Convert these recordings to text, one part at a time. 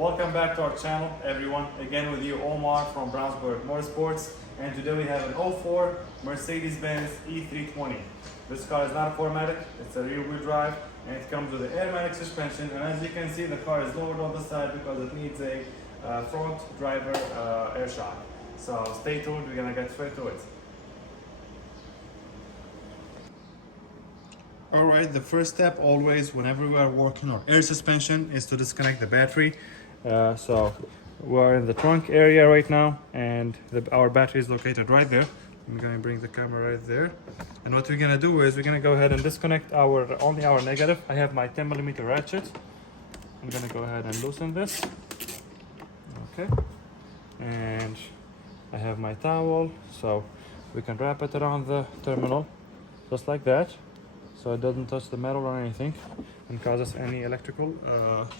Welcome back to our channel, everyone. Again with you, Omar from Brownsburg Motorsports, and today we have an 04 Mercedes-Benz E320. This car is not a 4MATIC, it's a rear-wheel drive, and it comes with an Airmatic suspension. And as you can see, the car is lowered on the side because it needs a front driver air shock. So stay tuned, we're gonna get straight to it. Alright, the first step always whenever we are working on air suspension is to disconnect the battery. So we're in the trunk area right now, and our battery is located right there. I'm going to bring the camera right there. And what we're going to do is we're going to go ahead and disconnect only our negative. I have my 10mm ratchet. I'm going to go ahead and loosen this. Okay. And I have my towel, so we can wrap it around the terminal just like that, so it doesn't touch the metal or anything and causes any electrical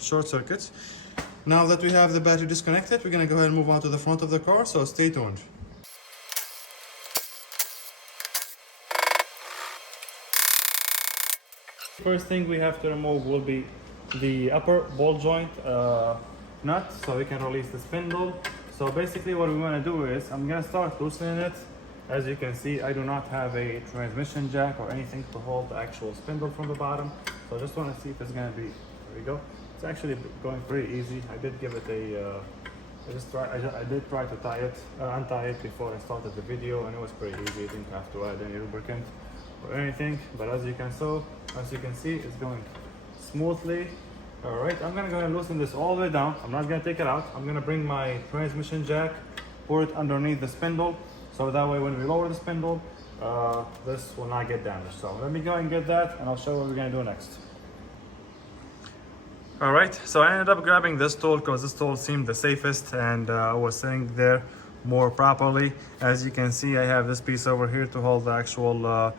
short circuits. Now that we have the battery disconnected, we're going to go ahead and move on to the front of the car, so stay tuned. First thing we have to remove will be the upper ball joint nut, so we can release the spindle. So basically what we want to do is, I'm going to start loosening it. As you can see, I do not have a transmission jack or anything to hold the actual spindle from the bottom. So I just want to see if it's going to be, there we go. It's actually going pretty easy. I did give it a, I did try to untie it before I started the video, and it was pretty easy. I didn't have to add any lubricant or anything. But as you can see, it's going smoothly. All right, I'm gonna go ahead and loosen this all the way down. I'm not gonna take it out. I'm gonna bring my transmission jack, pour it underneath the spindle, so that way when we lower the spindle, this will not get damaged. So let me go and get that, and I'll show you what we're gonna do next. All right, so I ended up grabbing this tool because this tool seemed the safest, and I was sitting there more properly. As you can see, I have this piece over here to hold the actual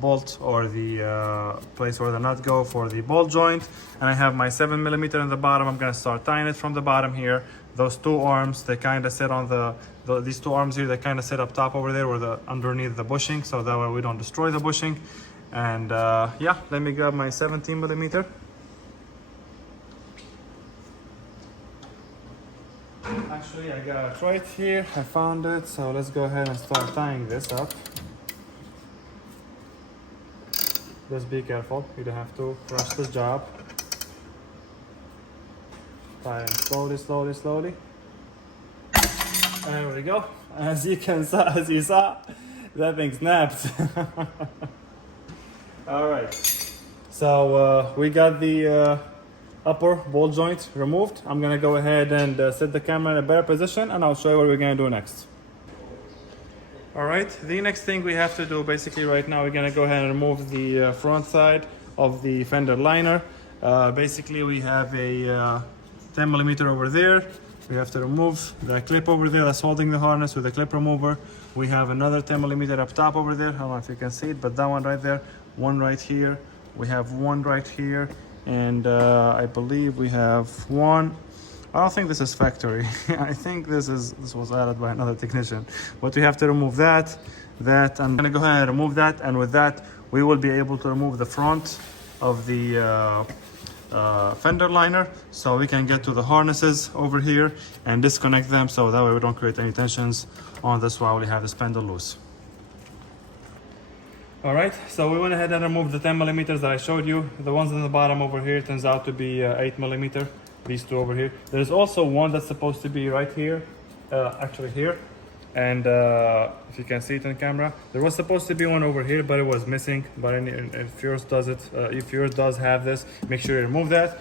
bolt, or the place where the nut go for the bolt joint, and I have my 7mm in the bottom. I'm gonna start tying it from the bottom here. Those two arms, they kind of sit on these two arms here, they kind of sit up top over there, or underneath the bushing, so that way we don't destroy the bushing. And yeah, let me grab my 17mm. Actually, I got it right here. I found it, so let's go ahead and start tying this up. Just be careful, you don't have to rush this job. Tie it slowly, slowly, slowly. There we go. As you saw, that thing snapped. All right. So we got the upper ball joint removed. I'm gonna go ahead and set the camera in a better position, and I'll show you what we're gonna do next. All right, the next thing we have to do basically right now, we're gonna go ahead and remove the front side of the fender liner. Basically we have a 10mm over there. We have to remove the clip over there that's holding the harness with the clip remover. We have another 10mm up top over there. I don't know if you can see it, but that one right there, one right here. We have one right here, and I believe we have one. I don't think this is factory. I think this was added by another technician. But we have to remove that. I'm gonna go ahead and remove that, and with that we will be able to remove the front of the fender liner, so we can get to the harnesses over here and disconnect them, so that way we don't create any tensions on this while we have the spindle loose. All right, so we went ahead and removed the 10mm that I showed you. The ones on the bottom over here turns out to be 8mm. These two over here. There's also one that's supposed to be right here, actually here. And if you can see it on camera, there was supposed to be one over here, but it was missing. But if yours does it, if yours does have this, make sure you remove that.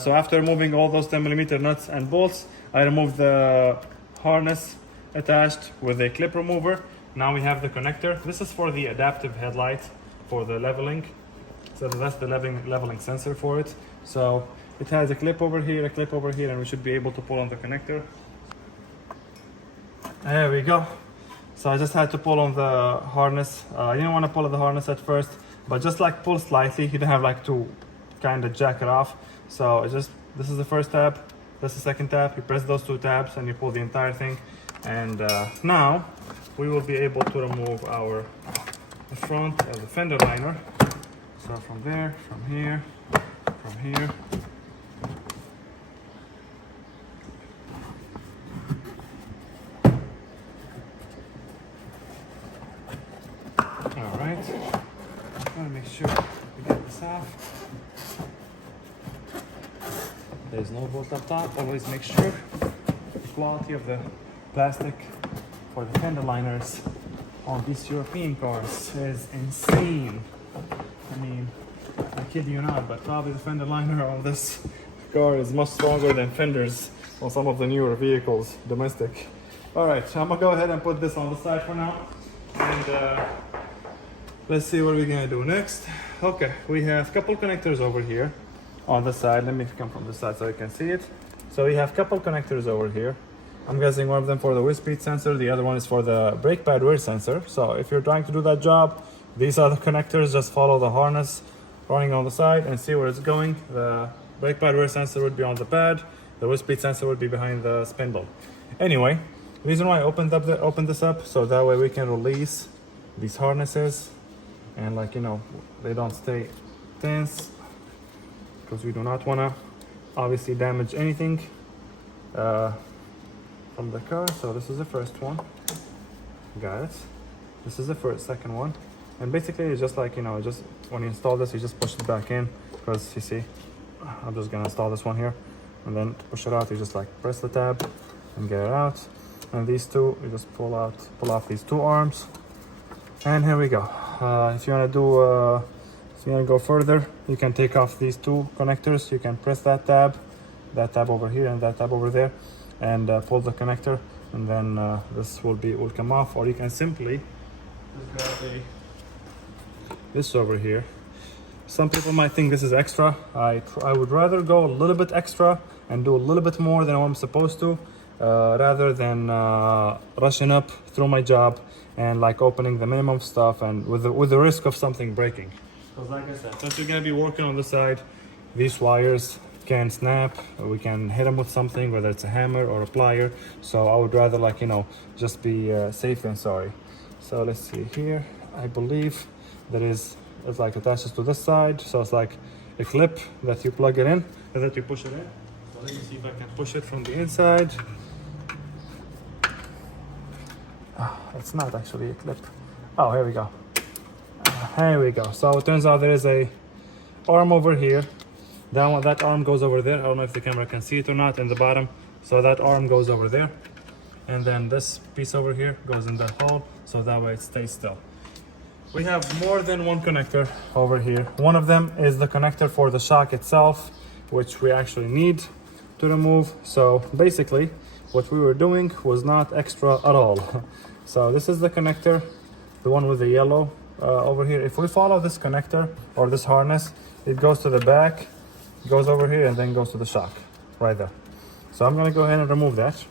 So after removing all those 10mm nuts and bolts, I removed the harness attached with a clip remover. Now we have the connector. This is for the adaptive headlight for the leveling. So that's the leveling sensor for it. So it has a clip over here, and we should be able to pull on the connector. There we go. So I just had to pull on the harness. You didn't want to pull on the harness at first, but just like pull slightly. You don't have like to kind of jack it off. So it's just, this is the first tab, that's the second tab. You press those two tabs and you pull the entire thing. And now we will be able to remove the front of the fender liner. So from there, from here, off. There's no bolt up top. Always make sure the quality of the plastic for the fender liners on these European cars is insane. I mean, I kid you not, but probably the fender liner on this car is much stronger than fenders on some of the newer vehicles, domestic. All right, so I'm gonna go ahead and put this on the side for now, and let's see what we're gonna do next. Okay, we have a couple connectors over here on the side. Let me come from the side so you can see it. So we have a couple connectors over here. I'm guessing one of them for the wheel speed sensor, the other one is for the brake pad wear sensor. So if you're trying to do that job, these are the connectors. Just follow the harness running on the side and see where it's going. The brake pad wear sensor would be on the pad. The wheel speed sensor would be behind the spindle. Anyway, the reason why I opened this up, so that way we can release these harnesses and, like, you know, they don't stay tense, because we do not want to obviously damage anything from the car. So this is the first one. Got it. This is the second one. And basically it's just like, you know, just when you install this, you just push it back in, because you see, I'm just gonna install this one here, and then to push it out, you just like press the tab and get it out. And these two, you just pull off these two arms, and here we go. If you want to go further, you can take off these two connectors. You can press that tab over here and that tab over there, and pull the connector, and then this will come off. Or you can simply just grab this over here. Some people might think this is extra. I would rather go a little bit extra and do a little bit more than what I'm supposed to, rather than rushing up through my job and like opening the minimum stuff and with the risk of something breaking. Because like I said, since you're gonna be working on the side, these wires can snap. We can hit them with something, whether it's a hammer or a plier. So I would rather, like, you know, just be safe than sorry. So let's see here. I believe it's like attaches to this side. So it's like a clip that you plug it in and that you push it in. So let me see if I can push it from the inside. It's not actually a clip. Oh, here we go. Here we go. So it turns out there is a arm over here. That arm goes over there. I don't know if the camera can see it or not in the bottom. So that arm goes over there, and then this piece over here goes in that hole, so that way it stays still. We have more than one connector over here. One of them is the connector for the shock itself, which we actually need to remove. So basically what we were doing was not extra at all. So this is the connector, the one with the yellow over here. If we follow this connector or this harness, it goes to the back, goes over here, and then goes to the shock right there. So I'm gonna go ahead and remove that.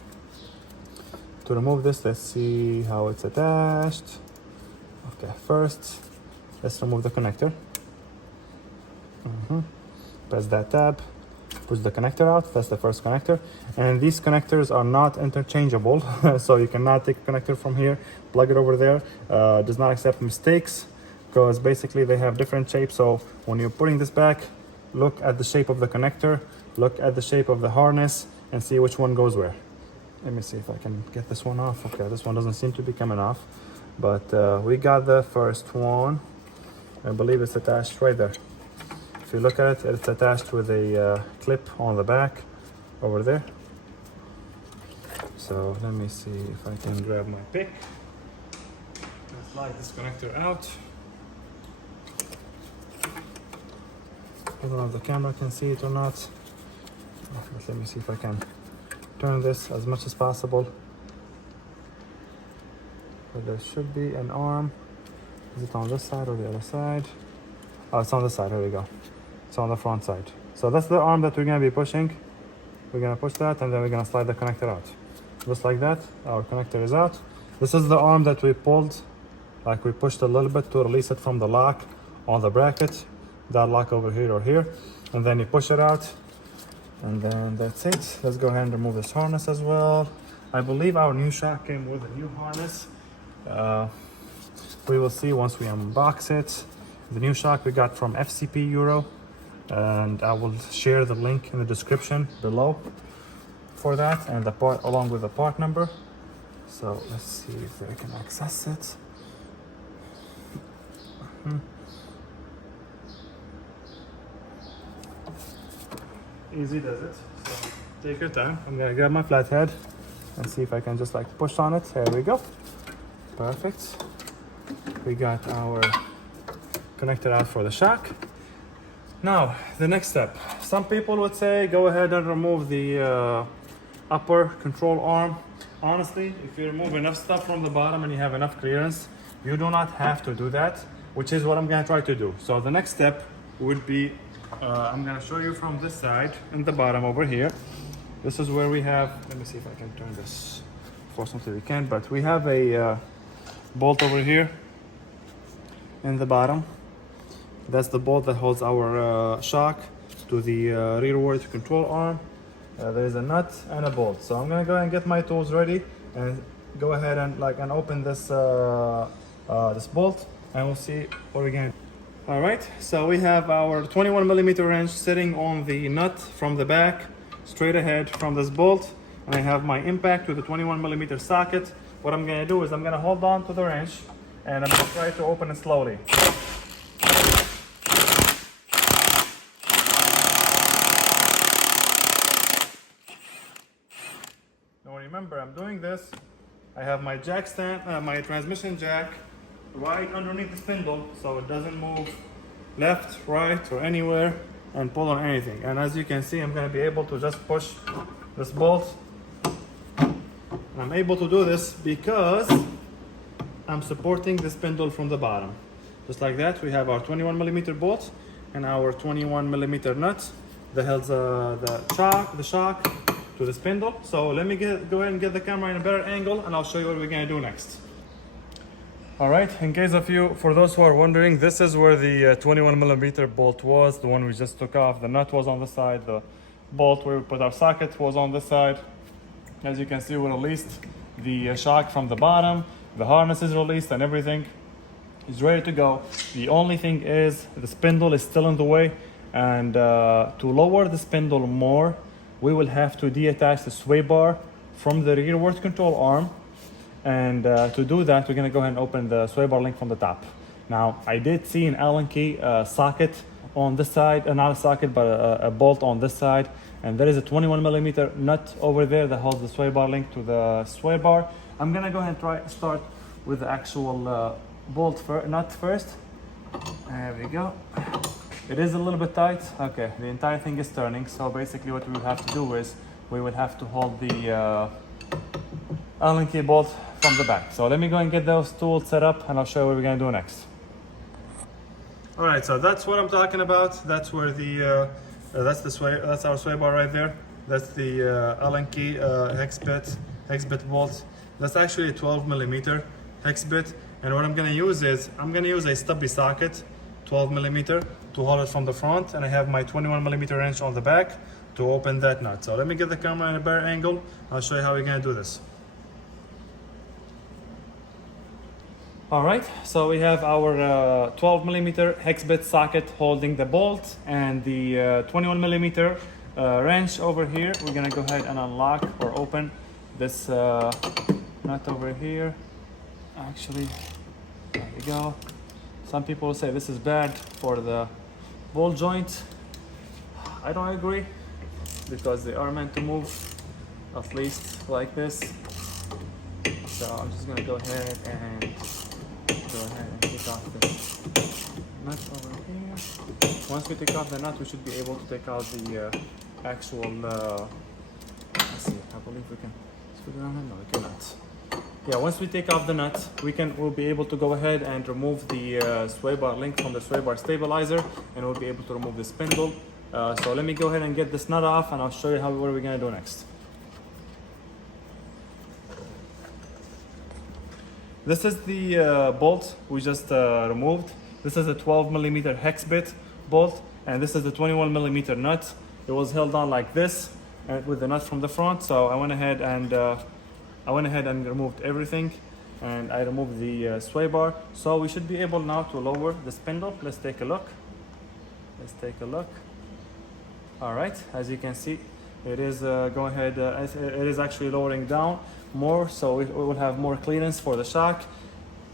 To remove this, let's see how it's attached. Okay, first let's remove the connector. Press that tab, push the connector out. That's the first connector, and these connectors are not interchangeable. So you cannot take a connector from here, plug it over there. Does not accept mistakes, because basically they have different shapes. So when you're putting this back, look at the shape of the connector, look at the shape of the harness, and see which one goes where. Let me see if I can get this one off. Okay, this one doesn't seem to be coming off, but we got the first one. I believe it's attached right there. If you look at it, it's attached with a clip on the back over there. So let me see if I can grab my pick and slide this connector out. I don't know if the camera can see it or not. But let me see if I can turn this as much as possible. But there should be an arm. Is it on this side or the other side? Oh, it's on this side. Here we go. It's on the front side. So that's the arm that we're going to be pushing. We're going to push that, and then we're going to slide the connector out. Just like that, our connector is out. This is the arm that we pulled, like we pushed a little bit to release it from the lock on the bracket. That lock over here or here. And then you push it out. And then that's it. Let's go ahead and remove this harness as well. I believe our new shock came with a new harness. We will see once we unbox it. The new shock we got from FCP Euro, and I will share the link in the description below for that, and the part along with the part number. So let's see if I can access it. easy does it. So take your time. I'm gonna grab my flathead and see if I can just like push on it. There we go. Perfect. We got our connector out for the shock. Now, the next step. Some people would say go ahead and remove the upper control arm. Honestly, if you remove enough stuff from the bottom and you have enough clearance, you do not have to do that, which is what I'm gonna try to do. So the next step would be, I'm gonna show you from this side in the bottom over here. This is where we have, let me see if I can turn this, fortunately we can't, but we have a bolt over here in the bottom. That's the bolt that holds our shock to the rearward control arm. There is a nut and a bolt. So I'm gonna go and get my tools ready and go ahead and open this this bolt, and we'll see what we can. All right, so we have our 21mm wrench sitting on the nut from the back, straight ahead from this bolt, and I have my impact with the 21mm socket. What I'm gonna do is I'm gonna hold on to the wrench and I'm gonna try to open it slowly. Now remember, I'm doing this. I have my jack stand, my transmission jack right underneath the spindle, so it doesn't move left, right, or anywhere and pull on anything. And as you can see, I'm going to be able to just push this bolt. And I'm able to do this because I'm supporting the spindle from the bottom. Just like that, we have our 21mm bolt and our 21mm nut that holds the shock to the spindle. So let me go ahead and get the camera in a better angle, and I'll show you what we're going to do next. All right, in case of you, for those who are wondering, this is where the 21mm bolt was, the one we just took off. The nut was on the side, the bolt where we put our socket was on this side. As you can see, we released the shock from the bottom, the harness is released and everything is ready to go. The only thing is the spindle is still in the way, and to lower the spindle more, we will have to deattach the sway bar from the rearward control arm. And to do that, we're gonna go ahead and open the sway bar link from the top. Now, I did see an Allen key socket on this side, not a socket, but a bolt on this side. And there is a 21mm nut over there that holds the sway bar link to the sway bar. I'm gonna go ahead and start with the actual nut first. There we go. It is a little bit tight. Okay, the entire thing is turning. So basically what we will have to do is we will have to hold the Allen key bolt from the back. So let me go and get those tools set up and I'll show you what we're gonna do next. All right, so that's what I'm talking about. That's where the that's our sway bar right there. That's the Allen key Hexbit bolt. That's actually a 12mm Hexbit, and what I'm gonna use is I'm gonna use a stubby socket, 12mm, to hold it from the front, and I have my 21mm wrench on the back to open that nut. So let me get the camera in a better angle. I'll show you how we're gonna do this. All right, so we have our 12mm Hexbit socket holding the bolt and the 21mm wrench over here. We're gonna go ahead and unlock or open this nut over here. Actually, there we go. Some people say this is bad for the ball joint. I don't agree, because they are meant to move at least like this. So I'm just gonna go ahead and take off the nut over here. Once we take off the nut, we should be able to take out the actual, let's see, I believe we can screw it on it. No, we cannot. Yeah, once we take off the nut, we'll be able to go ahead and remove the sway bar link from the sway bar stabilizer, and we'll be able to remove the spindle. So let me go ahead and get this nut off, and I'll show you what we're gonna do next. This is the bolt we just removed. This is a 12mm Hexbit bolt, and this is the 21mm nut. It was held on like this with the nut from the front. So I went ahead and removed everything, and I removed the sway bar. So we should be able now to lower the spindle. Let's take a look. All right, as you can see, it is it is actually lowering down more, so we will have more clearance for the shock.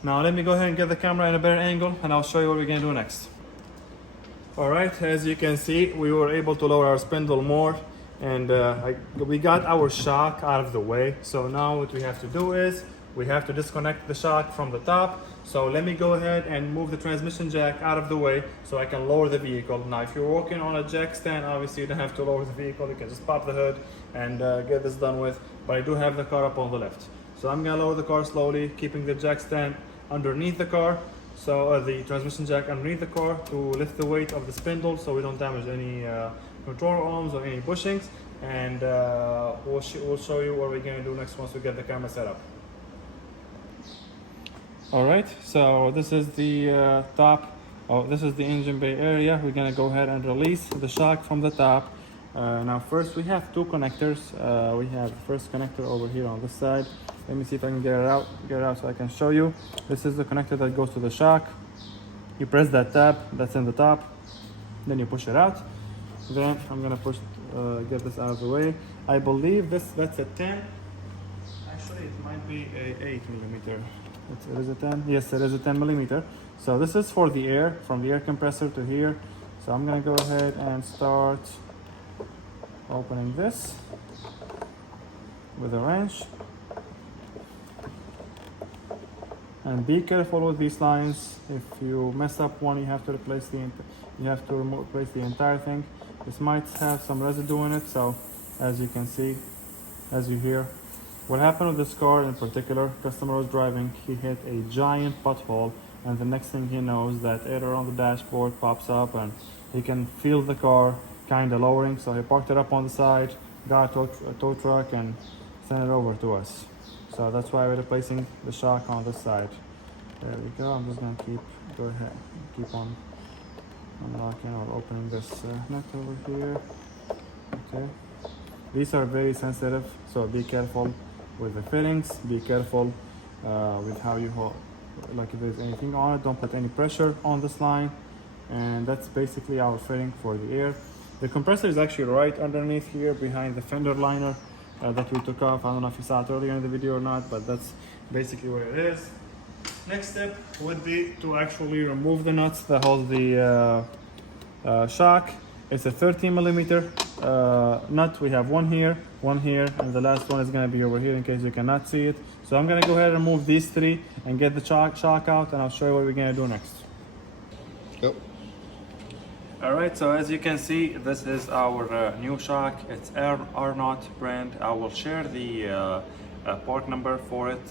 Now let me go ahead and get the camera in a better angle, and I'll show you what we're gonna do next. All right, as you can see, we were able to lower our spindle more, and we got our shock out of the way. So now what we have to do is we have to disconnect the shock from the top. So let me go ahead and move the transmission jack out of the way so I can lower the vehicle. Now, if you're working on a jack stand, obviously you don't have to lower the vehicle. You can just pop the hood and get this done with. But I do have the car up on the left. So I'm gonna lower the car slowly, keeping the jack stand underneath the car. So the transmission jack underneath the car to lift the weight of the spindle so we don't damage any control arms or any bushings. And we'll show you what we're gonna do next once we get the camera set up. All right, so this is the top. Oh, this is the engine bay area. We're gonna go ahead and release the shock from the top. Now first we have two connectors. We have the first connector over here on this side. Let me see if I can get it out so I can show you. This is the connector that goes to the shock. You press that tab that's in the top, then you push it out. Then I'm gonna get this out of the way. I believe that's a 10. Actually, it might be a 8mm. It is a 10. Yes, it is a 10mm. So this is for the air, from the air compressor to here. So I'm gonna go ahead and start opening this with a wrench. And be careful with these lines. If you mess up one, you have to replace the entire thing. This might have some residue in it. So as you can see, as you hear, what happened with this car in particular, customer was driving, he hit a giant pothole, and the next thing he knows, that error on the dashboard pops up and he can feel the car kind of lowering. So he parked it up on the side, got a tow truck and sent it over to us. So that's why we're replacing the shock on this side. There we go. I'm just gonna keep on unlocking or opening this nut over here. Okay. These are very sensitive, so be careful with the fittings. Be careful with how you hold. Like if there's anything on it, don't put any pressure on this line. And that's basically our fitting for the air. The compressor is actually right underneath here, behind the fender liner that we took off. I don't know if you saw it earlier in the video or not, but that's basically where it is. Next step would be to actually remove the nuts that hold the shock. It's a 13mm nut. We have one here, and the last one is going to be over here in case you cannot see it. So I'm going to go ahead and remove these three and get the shock out, and I'll show you what we're going to do next. Yep. All right, so as you can see, this is our new shock. It's R0 brand. I will share the part number for it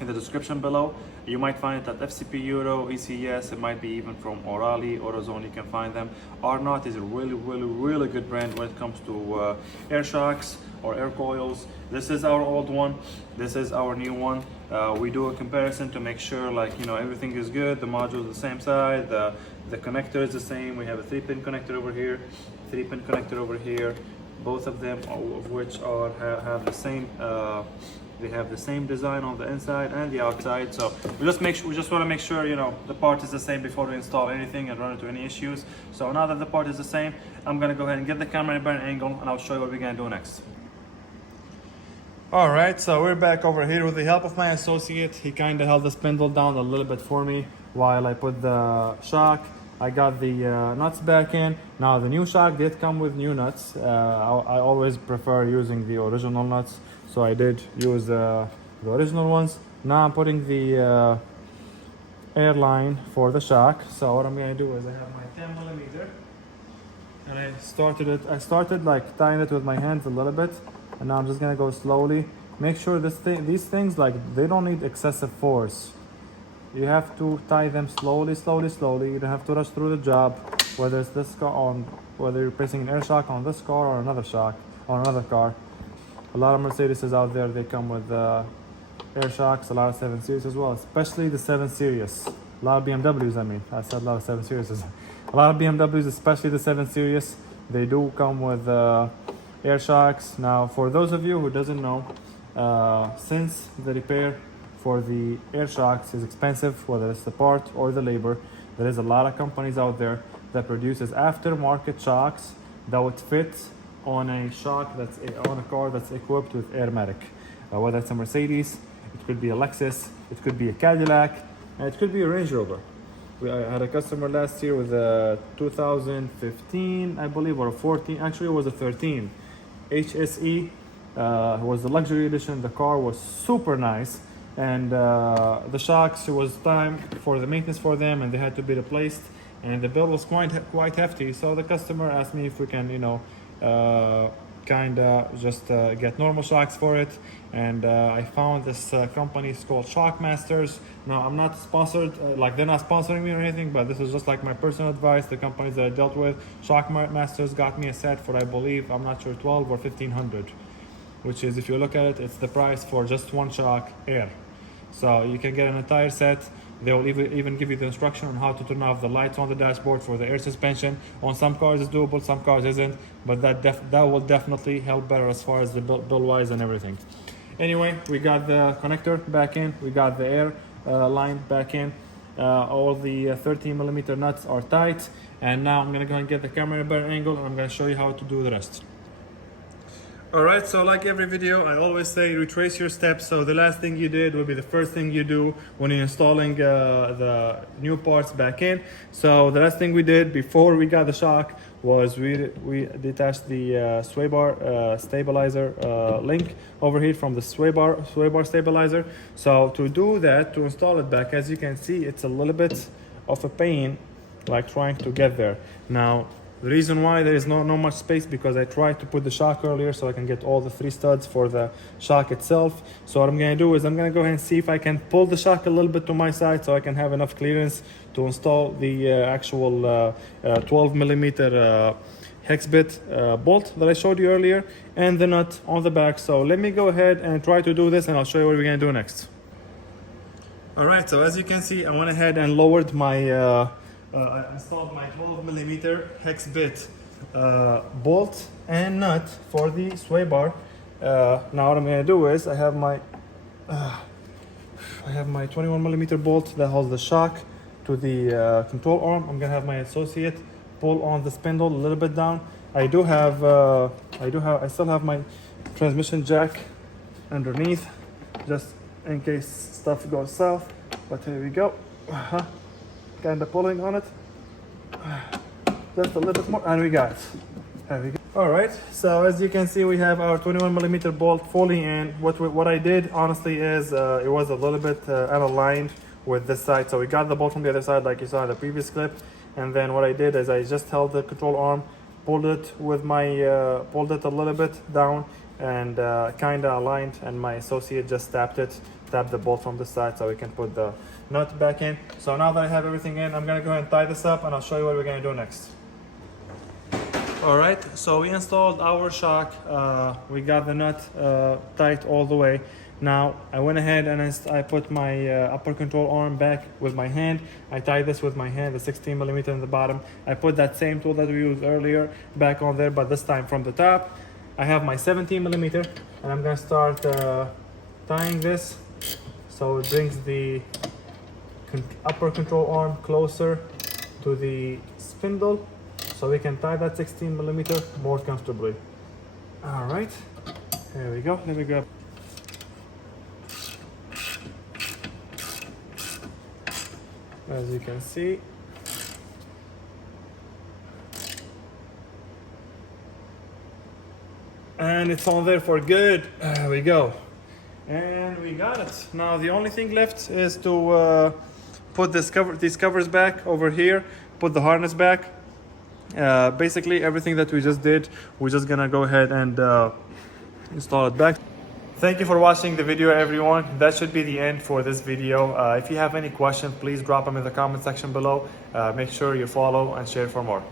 in the description below. You might find it at FCP Euro, ECS, it might be even from Orali, AutoZone, you can find them. R0 is a really good brand when it comes to air shocks or air coils. This is our old one, this is our new one. We do a comparison to make sure, like, you know, everything is good, the module is the same side, the connector is the same. We have a 3-pin connector over here, 3-pin connector over here, both of them of which have the same they have the same design on the inside and the outside. So we just want to make sure, you know, the part is the same before we install anything and run into any issues. So now that the part is the same, I'm going to go ahead and get the camera in a better angle, and I'll show you what we're going to do next. All right, so we're back over here with the help of my associate. He kind of held the spindle down a little bit for me while I put the shock. I got the nuts back in. Now the new shock did come with new nuts. I always prefer using the original nuts, so I did use the original ones. Now I'm putting the air line for the shock. So what I'm going to do is I have my 10mm, and I started like tying it with my hands a little bit, and now I'm just going to go slowly. Make sure these things, like, they don't need excessive force. You have to tie them slowly. You don't have to rush through the job, whether it's this car whether you're placing an air shock on this car or another shock on another car. A lot of Mercedes out there, they come with air shocks, a lot of 7 Series as well, especially the 7 Series. A lot of BMWs, I said a lot of 7 Series. A lot of BMWs, especially the 7 Series, they do come with air shocks. Now, for those of you who doesn't know, since the repair for the air shocks is expensive, whether it's the part or the labor, there is a lot of companies out there that produces aftermarket shocks that would fit on a on a car that's equipped with Airmatic. Whether it's a Mercedes, it could be a Lexus, it could be a Cadillac, and it could be a Range Rover. I had a customer last year with a 2015, I believe, or a 14. Actually, it was a 13 HSE. It was the luxury edition. The car was super nice, and the shocks, it was time for the maintenance for them, and they had to be replaced. And the bill was quite hefty. So the customer asked me if we can, just get normal shocks for it. And I found this company. It's called Shockmasters. Now, I'm not sponsored, like they're not sponsoring me or anything, but this is just like my personal advice. The companies that I dealt with, Shockmasters got me a set for, I believe, I'm not sure, 12 or 1500, which is, if you look at it, it's the price for just one shock air. So you can get an entire set. They will even give you the instruction on how to turn off the lights on the dashboard for the air suspension. On some cars it's doable, some cars isn't, but that will definitely help better as far as the bill wise and everything. Anyway, we got the connector back in, we got the air line back in, all the 13 millimeter nuts are tight, and now I'm gonna go and get the camera at a better angle, and I'm gonna show you how to do the rest. Alright, so like every video, I always say retrace your steps. So the last thing you did will be the first thing you do when you're installing the new parts back in. So the last thing we did before we got the shock was we detached the sway bar stabilizer link over here from the sway bar stabilizer. So to do that, to install it back, as you can see, it's a little bit of a pain, like trying to get there. Now, the reason why there is no much space, because I tried to put the shock earlier so I can get all the 3 studs for the shock itself. So what I'm going to do is I'm going to go ahead and see if I can pull the shock a little bit to my side so I can have enough clearance to install the actual 12 millimeter Hexbit bolt that I showed you earlier, and the nut on the back. So let me go ahead and try to do this, and I'll show you what we're going to do next. Alright, so as you can see, I went ahead and lowered my I installed my 12 millimeter Hexbit bolt and nut for the sway bar. Now what I'm going to do is I have my 21 millimeter bolt that holds the shock to the control arm. I'm going to have my associate pull on the spindle a little bit down. I still have my transmission jack underneath, just in case stuff goes south. But here we go. Kind of pulling on it, just a little bit more, and we got it. There we go. All right, so as you can see, we have our 21 millimeter bolt fully in. What I did honestly is it was a little bit unaligned with this side, so we got the bolt from the other side like you saw in the previous clip. And then what I did is I just held the control arm, pulled it with my pulled it a little bit down, and kind of aligned, and my associate just tapped the bolt from the side so we can put the nut back in. So now that I have everything in, I'm gonna go ahead and tie this up, and I'll show you what we're gonna do next. All right, so we installed our shock. We got the nut tight all the way. Now I went ahead and I put my upper control arm back with my hand. I tied this with my hand, the 16 millimeter in the bottom. I put that same tool that we used earlier back on there, but this time from the top. I have my 17 millimeter, and I'm gonna start tying this so it brings the upper control arm closer to the spindle, so we can tie that 16 millimeter more comfortably. All right, here we go. Let me grab. As you can see, and it's on there for good. There we go, and we got it. Now the only thing left is to put these covers back over here, put the harness back. Basically everything that we just did, we're just gonna go ahead and install it back. Thank you for watching the video, everyone. That should be the end for this video. If you have any questions, please drop them in the comment section below. Make sure you follow and share for more.